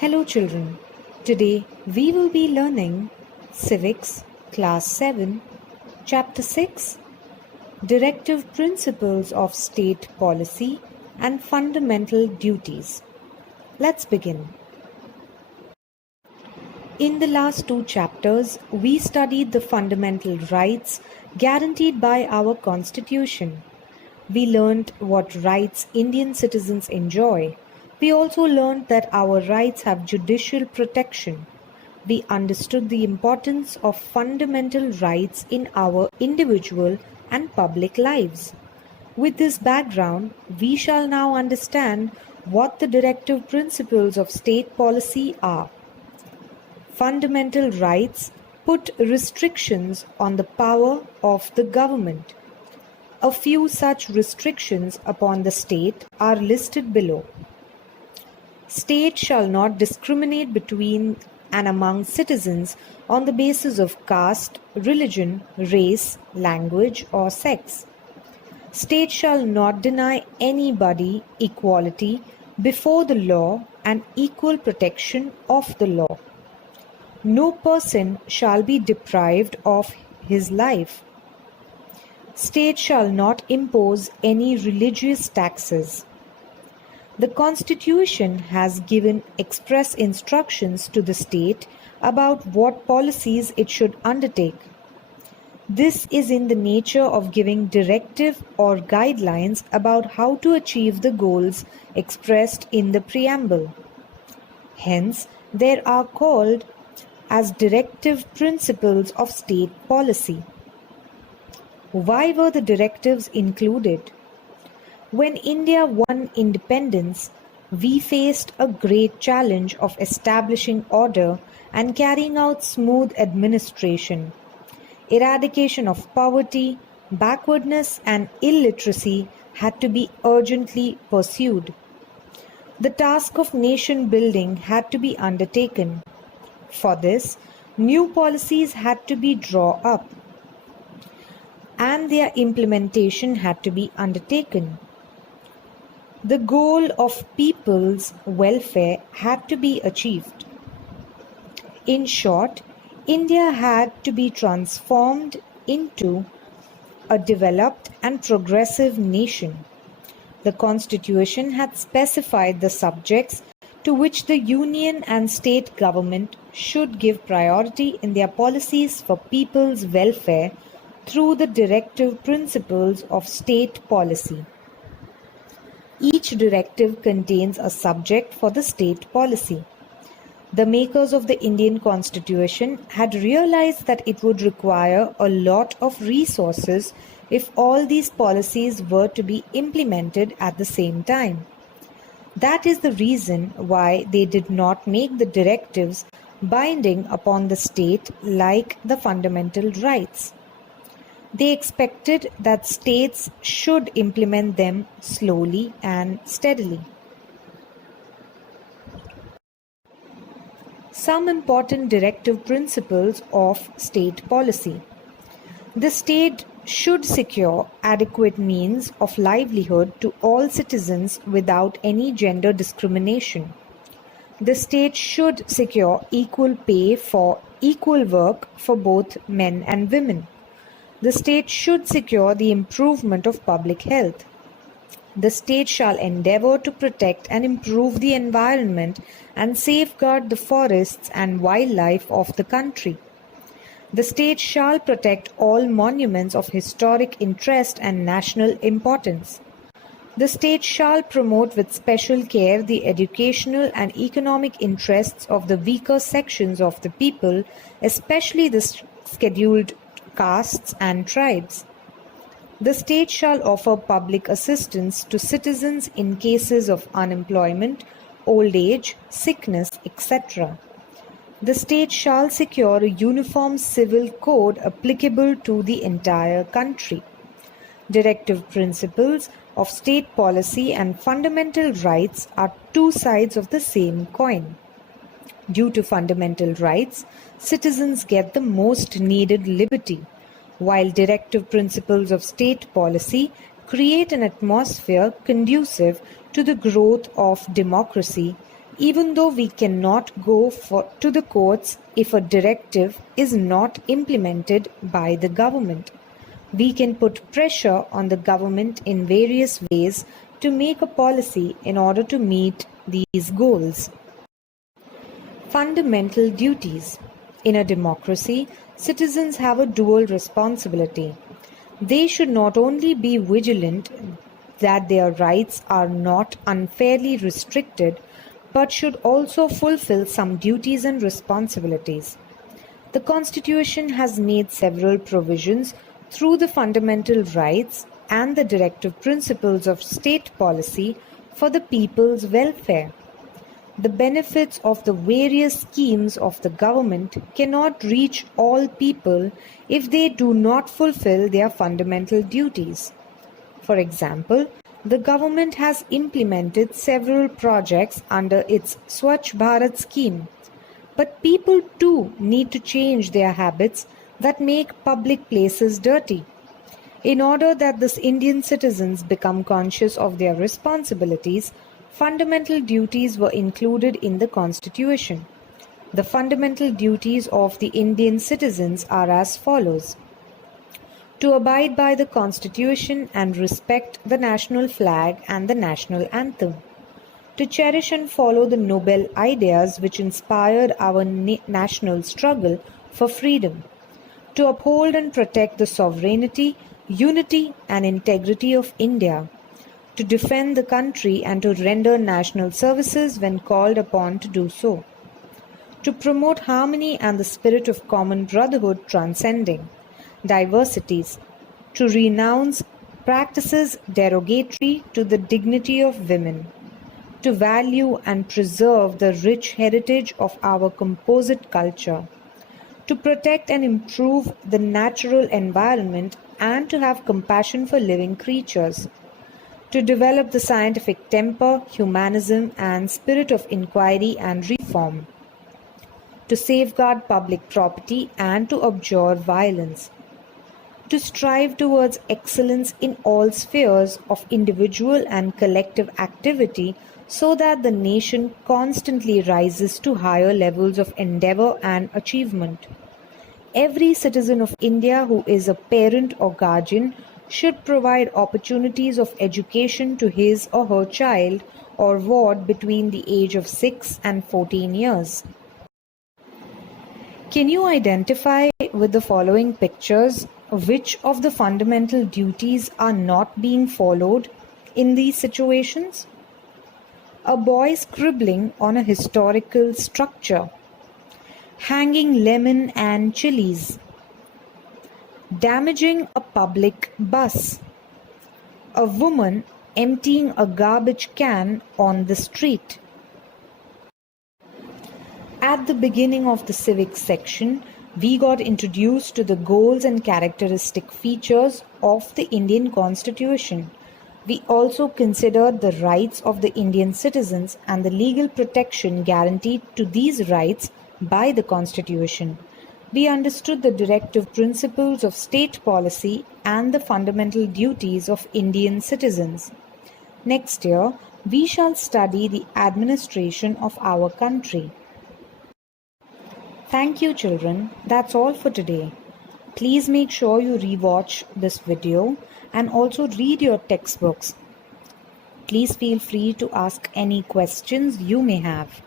Hello children, today we will be learning Civics Class 7, Chapter 6, Directive Principles of State Policy and Fundamental Duties. Let's begin. In the last two chapters, we studied the fundamental rights guaranteed by our Constitution. We learned what rights Indian citizens enjoy. We also learned that our rights have judicial protection. We understood the importance of fundamental rights in our individual and public lives. With this background, we shall now understand what the directive principles of state policy are. Fundamental rights put restrictions on the power of the government. A few such restrictions upon the state are listed below. State shall not discriminate between and among citizens on the basis of caste, religion, race, language, or sex. State shall not deny anybody equality before the law and equal protection of the law. No person shall be deprived of his life. State shall not impose any religious taxes. The Constitution has given express instructions to the state about what policies it should undertake. This is in the nature of giving directive or guidelines about how to achieve the goals expressed in the preamble. Hence, they are called as directive principles of state policy. Why were the directives included? When India won independence, we faced a great challenge of establishing order and carrying out smooth administration. Eradication of poverty, backwardness, and illiteracy had to be urgently pursued. The task of nation building had to be undertaken. For this, new policies had to be drawn up, and their implementation had to be undertaken. The goal of people's welfare had to be achieved. In short, India had to be transformed into a developed and progressive nation. The Constitution had specified the subjects to which the union and state government should give priority in their policies for people's welfare through the directive principles of state policy. Each directive contains a subject for the state policy. The makers of the Indian Constitution had realized that it would require a lot of resources if all these policies were to be implemented at the same time. That is the reason why they did not make the directives binding upon the state like the fundamental rights. They expected that states should implement them slowly and steadily. Some important directive principles of state policy. The state should secure adequate means of livelihood to all citizens without any gender discrimination. The state should secure equal pay for equal work for both men and women. The state should secure the improvement of public health. The state shall endeavor to protect and improve the environment and safeguard the forests and wildlife of the country. The state shall protect all monuments of historic interest and national importance. The state shall promote with special care the educational and economic interests of the weaker sections of the people, especially the scheduled castes and tribes. The state shall offer public assistance to citizens in cases of unemployment, old age, sickness, etc. The state shall secure a uniform civil code applicable to the entire country. Directive principles of state policy and fundamental rights are two sides of the same coin. Due to fundamental rights, citizens get the most needed liberty, while directive principles of state policy create an atmosphere conducive to the growth of democracy, even though we cannot go to the courts if a directive is not implemented by the government. We can put pressure on the government in various ways to make a policy in order to meet these goals. Fundamental duties. In a democracy, citizens have a dual responsibility. They should not only be vigilant that their rights are not unfairly restricted, but should also fulfill some duties and responsibilities. The Constitution has made several provisions through the fundamental rights and the directive principles of state policy for the people's welfare. The benefits of the various schemes of the government cannot reach all people if they do not fulfill their fundamental duties. For example, the government has implemented several projects under its Swachh Bharat scheme, but people too need to change their habits that make public places dirty. In order that the Indian citizens become conscious of their responsibilities, fundamental duties were included in the Constitution. The fundamental duties of the Indian citizens are as follows: to abide by the Constitution and respect the national flag and the national anthem, to cherish and follow the noble ideas which inspired our national struggle for freedom, to uphold and protect the sovereignty, unity, and integrity of India, to defend the country and to render national services when called upon to do so, to promote harmony and the spirit of common brotherhood transcending diversities, to renounce practices derogatory to the dignity of women, to value and preserve the rich heritage of our composite culture, to protect and improve the natural environment and to have compassion for living creatures, to develop the scientific temper, humanism, and spirit of inquiry and reform, to safeguard public property and to abjure violence, to strive towards excellence in all spheres of individual and collective activity so that the nation constantly rises to higher levels of endeavor and achievement. Every citizen of India who is a parent or guardian should provide opportunities of education to his or her child or ward between the age of 6 and 14 years. Can you identify with the following pictures which of the fundamental duties are not being followed in these situations? A boy scribbling on a historical structure, hanging lemon and chilies, damaging a public bus, a woman emptying a garbage can on the street. At the beginning of the civics section, we got introduced to the goals and characteristic features of the Indian Constitution. We also considered the rights of the Indian citizens and the legal protection guaranteed to these rights by the Constitution. We understood the directive principles of state policy and the fundamental duties of Indian citizens. Next year, we shall study the administration of our country. Thank you, children. That's all for today. Please make sure you rewatch this video and also read your textbooks. Please feel free to ask any questions you may have.